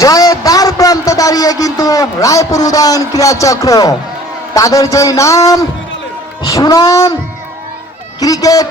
জয়ের দ্বার প্রান্তে দাঁড়িয়ে কিন্তু রায়পুর উদয়ন ক্রীড়া চক্র তাদের যেই নাম সুনাম ক্রিকেট